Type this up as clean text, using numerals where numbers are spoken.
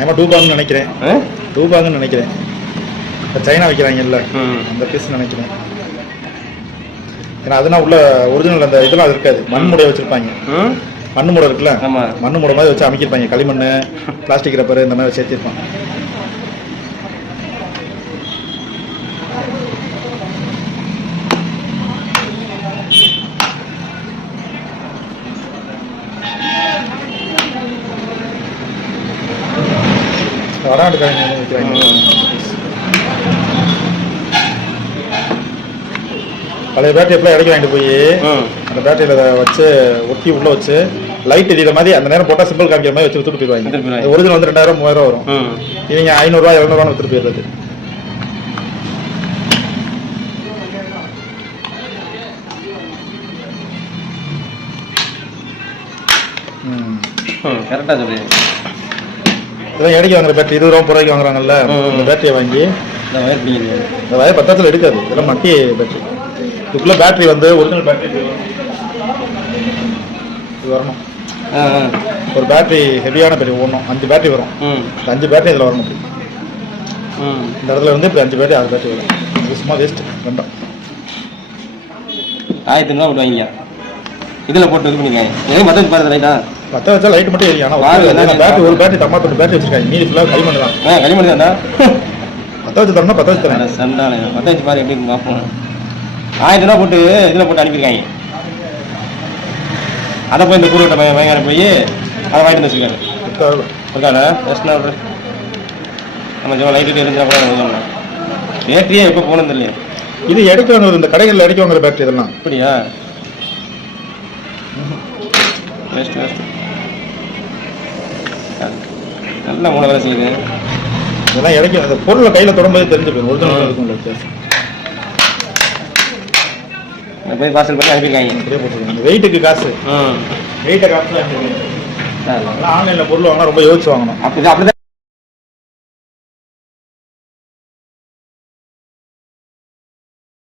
நம்ம டூபாங்கன்னு நினைக்கிறேன். டூபாங்கன்னு நினைக்கிறேன். இப்போ சைனா வைக்கிறாங்கல்ல அந்த பீஸ் நினைக்கிறேன். ஏன்னா அதுனா உள்ள ஒரிஜினல் அந்த இதெல்லாம் இருக்காது. மண்முடைய வச்சிருப்பாங்க. மண்ணு மூடை இருக்குல்ல, மண்ணு மூடை மாதிரி வச்சு அமைக்கிருப்பாங்க. களிமண், பிளாஸ்டிக் ரப்பர் இந்த மாதிரி சேர்த்திருப்பாங்க. வடாண்டுக்காரங்க வைக்கிறாங்க. பழைய பேட்டரி எப்பலாம் இடைக்க வாங்கிட்டு போய் அந்த பேட்டரியில் வச்சு ஒட்டி உள்ள வச்சு லைட் எரியிற மாதிரி அந்த நேரம் போட்டால் சிம்பிள் காமிக்கிற மாதிரி வச்சு வித்துட்டு போயிடுவாங்க. ஒரிஜினல் வந்து 2000 3000 வரும். இவங்க 500 700 வித்துட்டு போயிடுறது. கரெக்டாக சொல்லு. இதெல்லாம் இடைக்கு வாங்குற பேட்டரி 20 ரூபா 30 ரூபாய்க்கு வாங்குறாங்கல்ல, இந்த பேட்டரியை வாங்கி இந்த வயர் பத்தத்தில் எடுக்காது. இதெல்லாம் மட்டி பேட்டரி. இதுக்குள்ள பேட்டரி வந்து ஒரிஜினல் பேட்டரி இது வரணும். ஒரு பேட்டரி ஹெவியான பேட்டரி ஓடணும். 5 பேட்டரி வரும். 5 பேட்டரி இதில் வரணும். இந்த இடத்துல வந்து இப்படி 5 பேட்டரி 6 பேட்டரி வரும். இது சும்மா வேஸ்ட். வேண்டாம். 1000 போட்டு வாங்கிங்க. இதில் போட்டு இது பண்ணிங்க. எதுவும் மற்ற பாருங்க ரைட்டா பற்ற வச்சா லைட் மட்டும் எரியும். ஆனால் பேட்டரி ஒரு பேட்டரி தம்மா பேட்டரி வச்சிருக்காங்க. மீதி ஃபுல்லாக களிமண் தான். களிமண் தான்டா. பற்ற வச்சு தரணும். பற்ற வச்சு தரேன். சண்டான பற்ற வச்சு பாரு எப்படி பார்ப்போம். 1000 போட்டு இதில் போட்டு அனுப்பியிருக்காங்க. அதை போய் இந்த கூறுகிட்ட வாங்கி போய் அதை வாங்கிட்டு வச்சுருக்காரு. இருக்காடா எஸ்னா நம்ம ஜோ லைட்டு இருந்தால் கூட பேட்டரியே எப்போ போகணும் தெரியல. இது இடைக்கு வாங்குறது இந்த கடைகளில் இடைக்கு வாங்குற பேட்டரி இதெல்லாம். அப்படியா? Waste waste. நல்ல மூணு வேலை செய்யுது. இதெல்லாம் இடைக்கு அந்த பொருளை கையில் தொடரும்போது தெரிஞ்சு போயிடும். ஒரிஜினல் இருக்கும் வித்தியாசம். போய் பார்சல் பண்ணி அனுப்பியிருக்காங்க. அப்படியே போட்டுருக்காங்க. வெயிட்டுக்கு காசு. வெயிட்டை காசு ஆன்லைனில் பொருள் வாங்கினா ரொம்ப யோசிச்சு வாங்கணும். அப்படிதான்